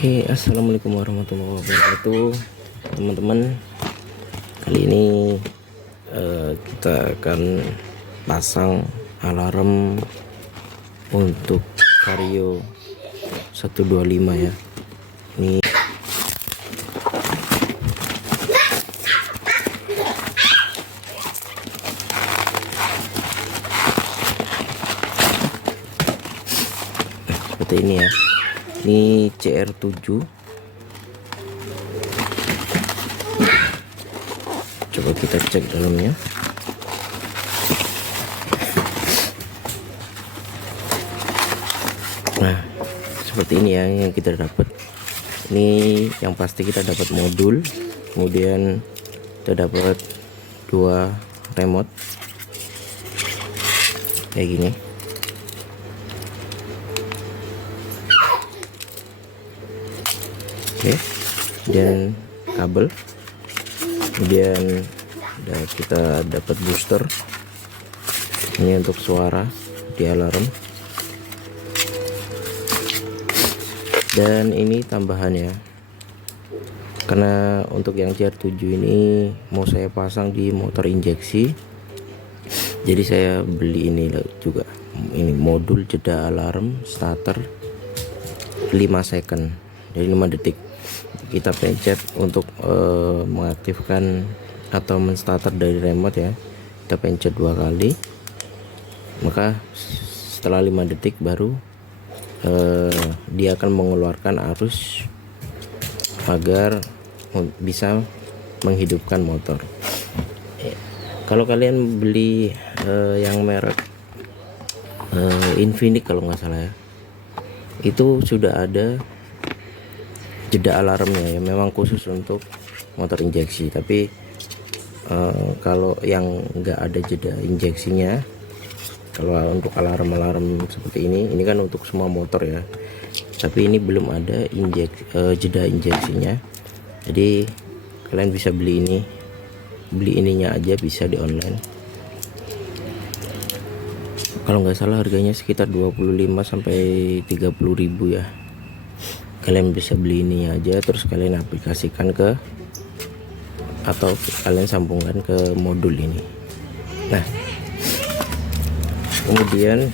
Oke, assalamualaikum warahmatullahi wabarakatuh, teman-teman. Kali ini kita akan pasang alarm untuk Vario 125 ya. Ini seperti ini ya. Ini CR7. Coba kita cek dalamnya. Nah, seperti ini ya yang kita dapat. Ini yang pasti kita dapat modul, kemudian kita dapat dua remote kayak gini. Oke, dan kabel, kemudian kita dapat booster ini untuk suara di alarm, dan ini tambahannya karena untuk yang CR7 ini mau saya pasang di motor injeksi, jadi saya beli ini juga, ini modul jeda alarm starter 5 second, jadi 5 detik. Kita pencet untuk mengaktifkan atau menstarter dari remote ya, kita pencet 2 kali, maka setelah 5 detik baru dia akan mengeluarkan arus agar bisa menghidupkan motor. Kalau kalian beli yang merek Infinix kalau nggak salah ya, itu sudah ada jeda alarmnya ya, memang khusus untuk motor injeksi. Tapi kalau yang nggak ada jeda injeksinya, kalau untuk alarm seperti ini kan untuk semua motor ya, tapi ini belum ada jeda injeksinya. Jadi kalian bisa beli ininya aja, bisa di online. Kalau nggak salah harganya sekitar 25 sampai 30.000 ya. Kalian bisa beli ini aja, terus kalian aplikasikan ke, atau kalian sambungkan ke modul ini. Nah, kemudian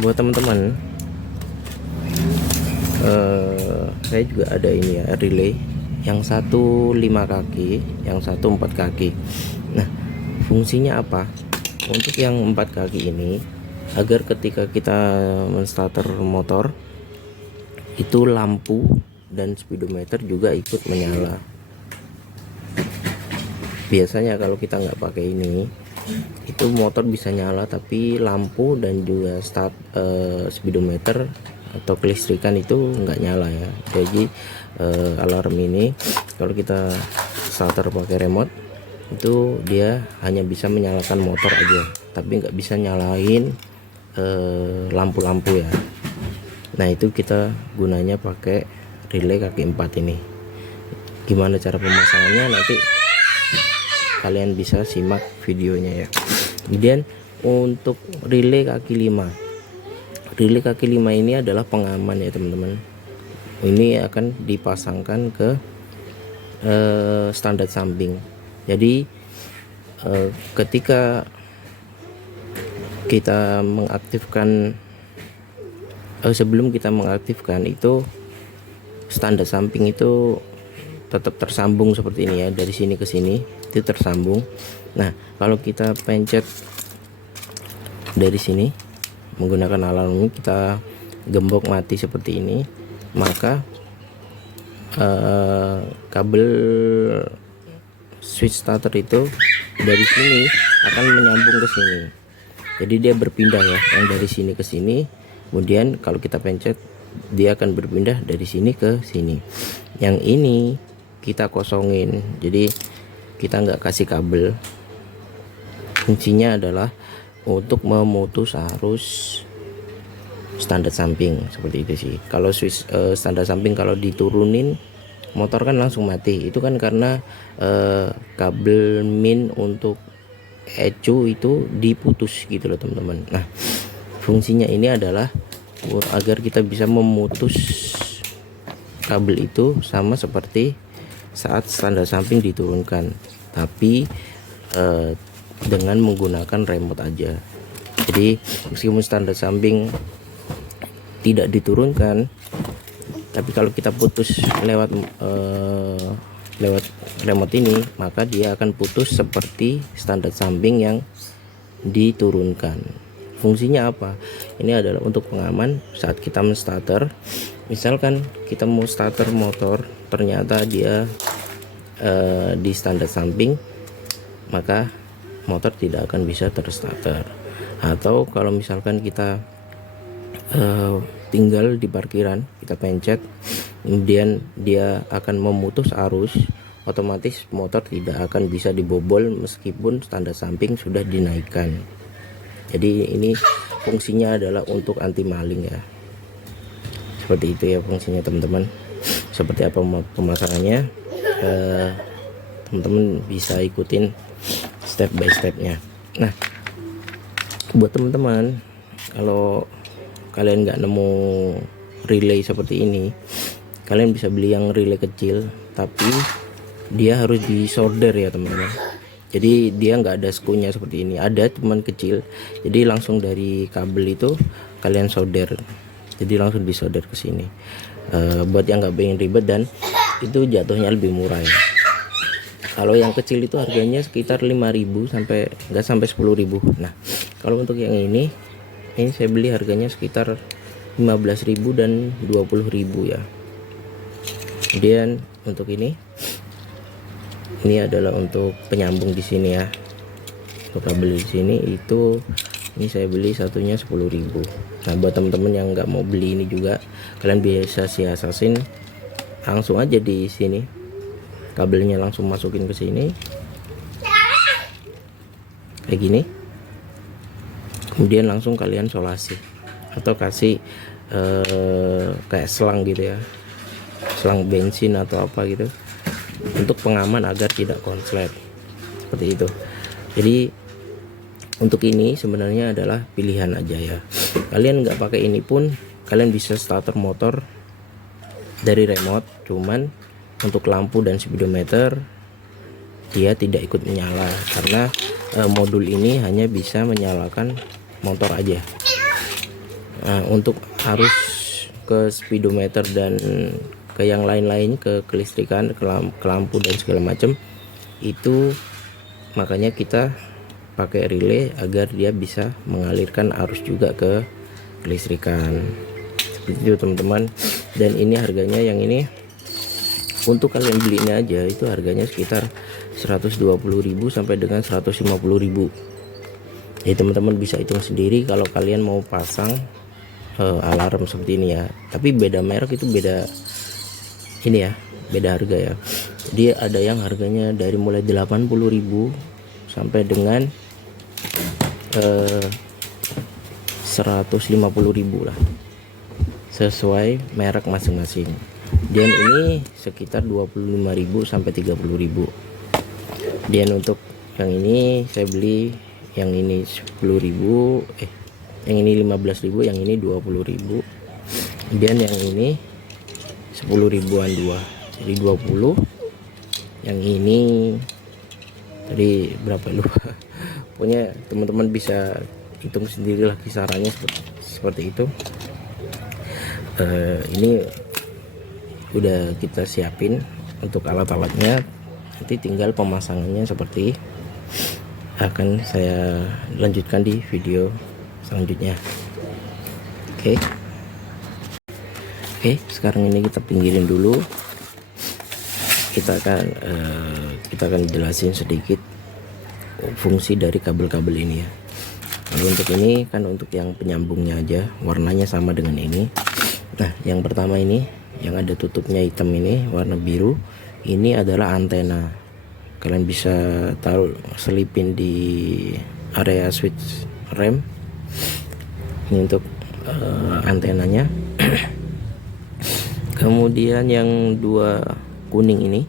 buat teman-teman, saya juga ada ini ya, relay yang satu 5 kaki, yang satu 4 kaki. Nah, fungsinya apa? Untuk yang 4 kaki ini, agar ketika kita menstarter motor itu lampu dan speedometer juga ikut menyala. Biasanya kalau kita nggak pakai ini, itu motor bisa nyala tapi lampu dan juga speedometer atau kelistrikan itu nggak nyala ya. Jadi alarm ini kalau kita starter pakai remote, itu dia hanya bisa menyalakan motor aja, tapi nggak bisa nyalain lampu-lampu ya. Nah, itu kita gunanya pakai relay kaki 4 ini. Gimana cara pemasangannya, nanti kalian bisa simak videonya ya. Kemudian untuk relay kaki 5, relay kaki 5 ini adalah pengaman ya teman-teman. Ini akan dipasangkan ke standar samping. Jadi ketika kita mengaktifkan, sebelum kita mengaktifkan itu, standar samping itu tetap tersambung seperti ini ya, dari sini ke sini itu tersambung. Nah, kalau kita pencet dari sini menggunakan alarm ini, kita gembok mati seperti ini, maka kabel switch starter itu dari sini akan menyambung ke sini. Jadi dia berpindah ya, yang dari sini ke sini. Kemudian kalau kita pencet, dia akan berpindah dari sini ke sini. Yang ini kita kosongin, jadi kita nggak kasih kabel. Fungsinya adalah untuk memutus arus standar samping, seperti itu sih. Kalau switch standar samping kalau diturunin, motor kan langsung mati. Itu kan karena kabel min untuk ECU itu diputus gitu loh teman-teman. Nah, fungsinya ini adalah agar kita bisa memutus kabel itu sama seperti saat standar samping diturunkan, tapi dengan menggunakan remote aja. Jadi meskipun standar samping tidak diturunkan, tapi kalau kita putus lewat remote ini, maka dia akan putus seperti standar samping yang diturunkan. Fungsinya apa? Ini adalah untuk pengaman saat kita menstarter. Misalkan kita mau starter motor, ternyata dia di standar samping, maka motor tidak akan bisa terstarter. Atau kalau misalkan kita tinggal di parkiran, kita pencet, kemudian dia akan memutus arus, otomatis motor tidak akan bisa dibobol meskipun standar samping sudah dinaikkan. Jadi ini fungsinya adalah untuk anti maling ya. Seperti itu ya fungsinya teman-teman. Seperti apa pemasangannya, teman-teman bisa ikutin step by stepnya. Nah, buat teman-teman, kalau kalian nggak nemu relay seperti ini, kalian bisa beli yang relay kecil, tapi dia harus disolder ya teman-teman. Jadi dia nggak ada skrunya seperti ini, ada cuman kecil. Jadi langsung dari kabel itu kalian solder, jadi langsung disolder ke sini. Buat yang nggak pengen ribet dan itu jatuhnya lebih murah ya. Kalau yang kecil itu harganya sekitar 5.000 sampai nggak sampai 10.000. Nah, kalau untuk yang ini saya beli harganya sekitar 15.000 dan 20.000 ya. Kemudian untuk ini adalah untuk penyambung di sini ya. Untuk kabel di sini itu ini saya beli satunya 10.000. Nah, buat teman-teman yang nggak mau beli ini juga, kalian bisa siasain langsung aja di sini. Kabelnya langsung masukin ke sini. Kayak gini. Kemudian langsung kalian solasi atau kasih kayak selang gitu ya, selang bensin atau apa gitu, untuk pengaman agar tidak konslet seperti itu. Jadi untuk ini sebenarnya adalah pilihan aja ya. Kalian nggak pakai ini pun kalian bisa starter motor dari remote, cuman untuk lampu dan speedometer dia tidak ikut menyala karena modul ini hanya bisa menyalakan motor aja. Nah, untuk arus ke speedometer dan ke yang lain-lain, ke kelistrikan, ke lampu dan segala macam, itu makanya kita pakai relay agar dia bisa mengalirkan arus juga ke kelistrikan. Seperti itu teman-teman. Dan ini harganya, yang ini untuk kalian belinya aja itu harganya sekitar 120.000 sampai dengan 150.000. Jadi teman-teman bisa hitung sendiri kalau kalian mau pasang alarm seperti ini ya. Tapi beda merek itu beda ini ya, beda harga ya. Jadi ada yang harganya dari mulai 80.000 sampai dengan 150.000 lah, sesuai merek masing-masing. Dan ini sekitar 25.000 sampai 30.000. Dan untuk yang ini saya beli, yang ini 10.000, yang ini 15.000, yang ini 20.000. Dan yang ini 10.000-an dua, jadi 20. Yang ini tadi berapa lupa. Pokoknya teman-teman bisa hitung sendirilah kisarannya seperti itu. Ini udah kita siapin untuk alat-alatnya, nanti tinggal pemasangannya seperti akan saya lanjutkan di video selanjutnya. Oke, sekarang ini kita pinggirin dulu. Kita akan jelasin sedikit fungsi dari kabel-kabel ini ya. Kalau untuk ini kan untuk yang penyambungnya aja, warnanya sama dengan ini. Nah, yang pertama ini yang ada tutupnya hitam ini warna biru, ini adalah antena. Kalian bisa taruh, selipin di area switch rem. Ini untuk antenanya. Kemudian yang dua kuning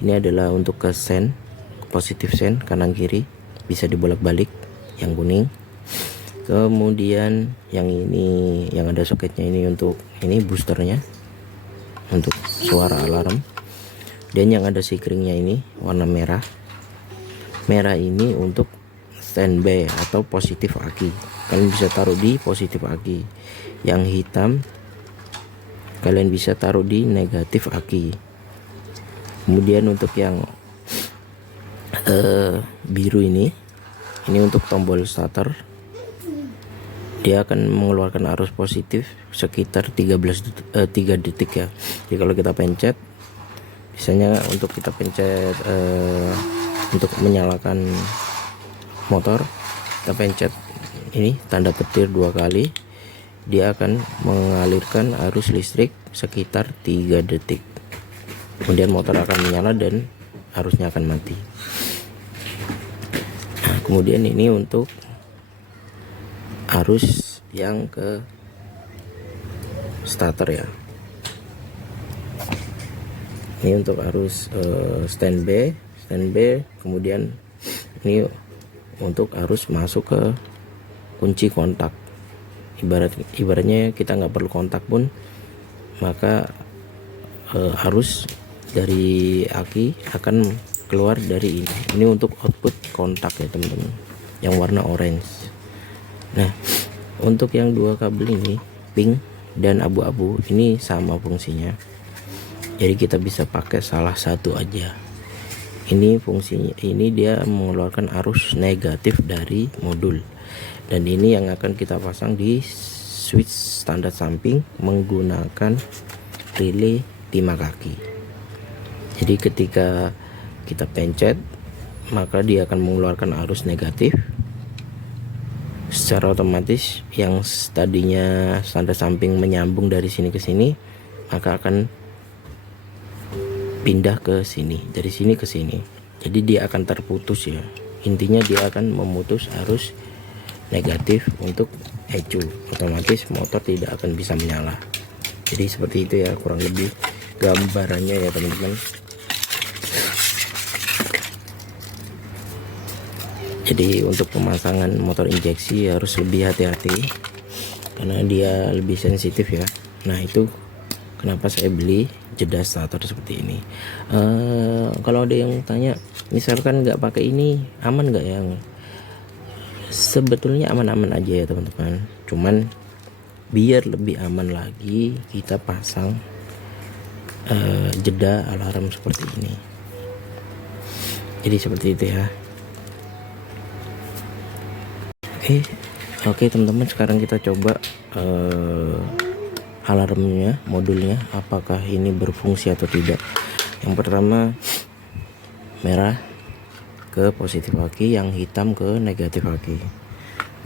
ini adalah untuk ke sen, positif sen kanan kiri, bisa dibolak-balik yang kuning. Kemudian yang ini yang ada soketnya ini untuk ini boosternya, untuk suara alarm. Dan yang ada sikringnya ini warna merah. Merah ini untuk standby atau positif aki. Kalian bisa taruh di positif aki. Yang hitam kalian bisa taruh di negatif aki. Kemudian untuk yang biru ini untuk tombol starter. Dia akan mengeluarkan arus positif sekitar 3 detik ya. Jadi kalau kita pencet, biasanya untuk kita pencet untuk menyalakan motor, kita pencet ini tanda petir 2 kali, dia akan mengalirkan arus listrik sekitar 3 detik. Kemudian motor akan menyala dan arusnya akan mati. Nah, kemudian ini untuk arus yang ke starter ya. Ini untuk arus standby, kemudian ini untuk arus masuk ke kunci kontak. Ibaratnya kita nggak perlu kontak pun, maka arus dari aki akan keluar dari ini. Ini untuk output kontak ya teman-teman, yang warna orange. Nah, untuk yang 2 kabel ini, pink dan abu-abu, ini sama fungsinya. Jadi kita bisa pakai salah satu aja. Ini fungsinya, ini dia mengeluarkan arus negatif dari modul. Dan ini yang akan kita pasang di switch standar samping menggunakan relay 5 kaki. Jadi ketika kita pencet, maka dia akan mengeluarkan arus negatif. Secara otomatis yang tadinya standar samping menyambung dari sini ke sini, maka akan pindah ke sini, dari sini ke sini. Jadi dia akan terputus ya. Intinya dia akan memutus arus negatif untuk ECU. Otomatis motor tidak akan bisa menyala. Jadi seperti itu ya kurang lebih gambarannya ya teman-teman. Jadi untuk pemasangan motor injeksi harus lebih hati-hati karena dia lebih sensitif ya. Nah itu kenapa saya beli jeda starter seperti ini. Kalau ada yang tanya, misalkan nggak pakai ini aman nggak ya? Sebetulnya aman-aman aja ya teman-teman. Cuman biar lebih aman lagi kita pasang jeda alarm seperti ini. Jadi seperti itu ya. Oke teman-teman, sekarang kita coba alarmnya, modulnya, apakah ini berfungsi atau tidak. Yang pertama merah ke positif aki, yang hitam ke negatif aki.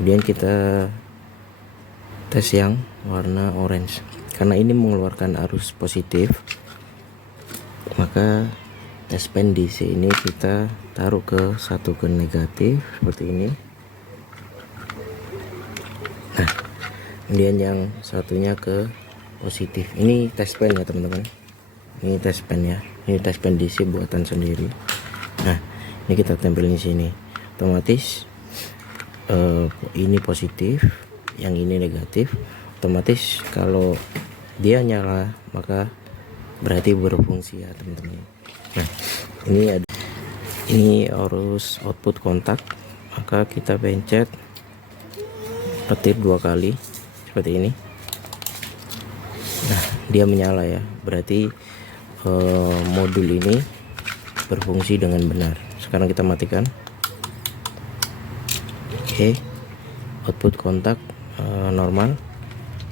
Kemudian kita tes yang warna orange. Karena ini mengeluarkan arus positif, maka tes pen DC ini kita taruh ke satu ke negatif seperti ini. Nah, kemudian yang satunya ke positif. Ini tes pen ya teman-teman. Ini tes pen ya. Ini tes pen DC buatan sendiri. Nah, ini kita tempelin di sini. Otomatis ini positif, yang ini negatif. Otomatis kalau dia nyala maka berarti berfungsi ya teman-teman. Nah, ini arus output kontak, maka kita pencet petir 2 kali seperti ini. Nah, dia menyala ya, berarti modul ini berfungsi dengan benar. Sekarang kita matikan. Oke, output kontak normal.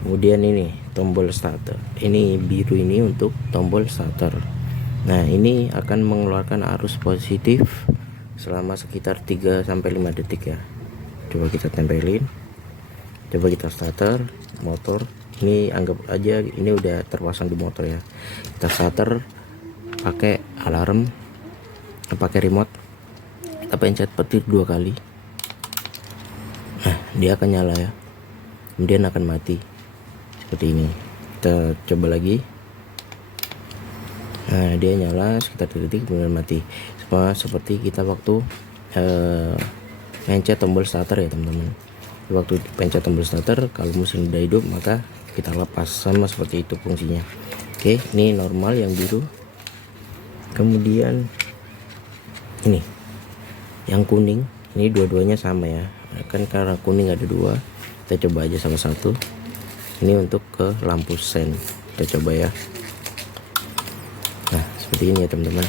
Kemudian ini tombol starter, ini biru ini untuk tombol starter. Nah, ini akan mengeluarkan arus positif selama sekitar 3-5 detik ya. Coba kita tempelin. Coba kita starter motor. Ini anggap aja ini udah terpasang di motor ya. Kita starter pakai alarm, pakai remote. Kita pencet petir 2 kali. Nah, dia akan nyala ya. Kemudian akan mati seperti ini. Kita coba lagi. Nah, dia nyala sekitar 3 detik kemudian mati. Seperti kita waktu pencet tombol starter ya teman-teman. Waktu pencet tombol starter, kalau mesin udah hidup maka kita lepas, sama seperti itu fungsinya. Oke, ini normal yang biru. Kemudian ini yang kuning, ini dua-duanya sama ya, kan karena kuning ada dua, kita coba aja salah satu. Ini untuk ke lampu sen, kita coba ya. Nah seperti ini ya teman-teman.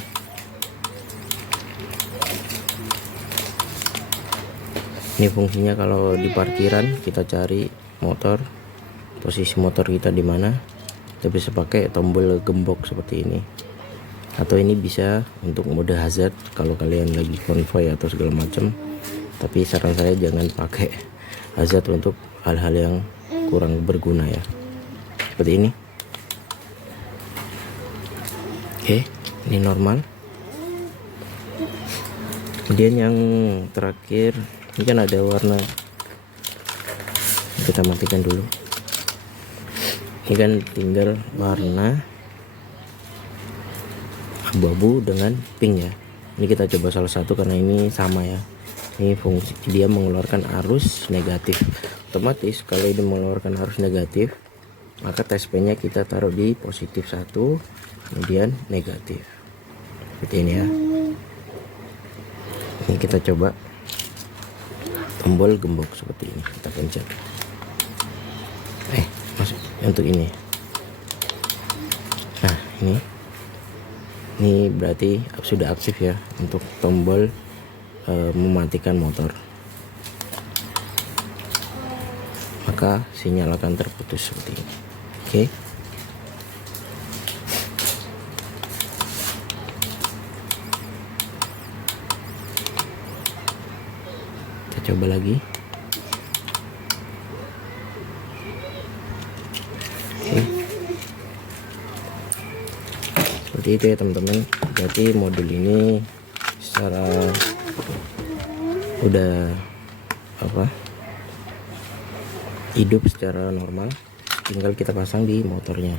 Ini fungsinya kalau di parkiran kita cari motor, posisi motor kita di mana, kita bisa pakai tombol gembok seperti ini. Atau ini bisa untuk mode hazard kalau kalian lagi konvoy atau segala macam. Tapi saran saya jangan pakai hazard untuk hal-hal yang kurang berguna ya. Seperti ini. Oke, ini normal. Kemudian yang terakhir, ini kan ada warna. Kita matikan dulu. Ini kan tinggal warna abu-abu dengan pink ya. Ini kita coba salah satu karena ini sama ya. Ini fungsi dia mengeluarkan arus negatif. Otomatis kalau ini mengeluarkan arus negatif, maka TSP nya kita taruh di positif 1, kemudian negatif. Seperti ini ya. Ini kita coba tombol gembok seperti ini, kita pencet. Masuk untuk ini. Nah ini berarti sudah aktif ya untuk tombol mematikan motor, maka sinyal akan terputus seperti ini. Oke, kita coba lagi. Oke, seperti itu ya teman-teman. Berarti modul ini secara udah hidup secara normal, tinggal kita pasang di motornya.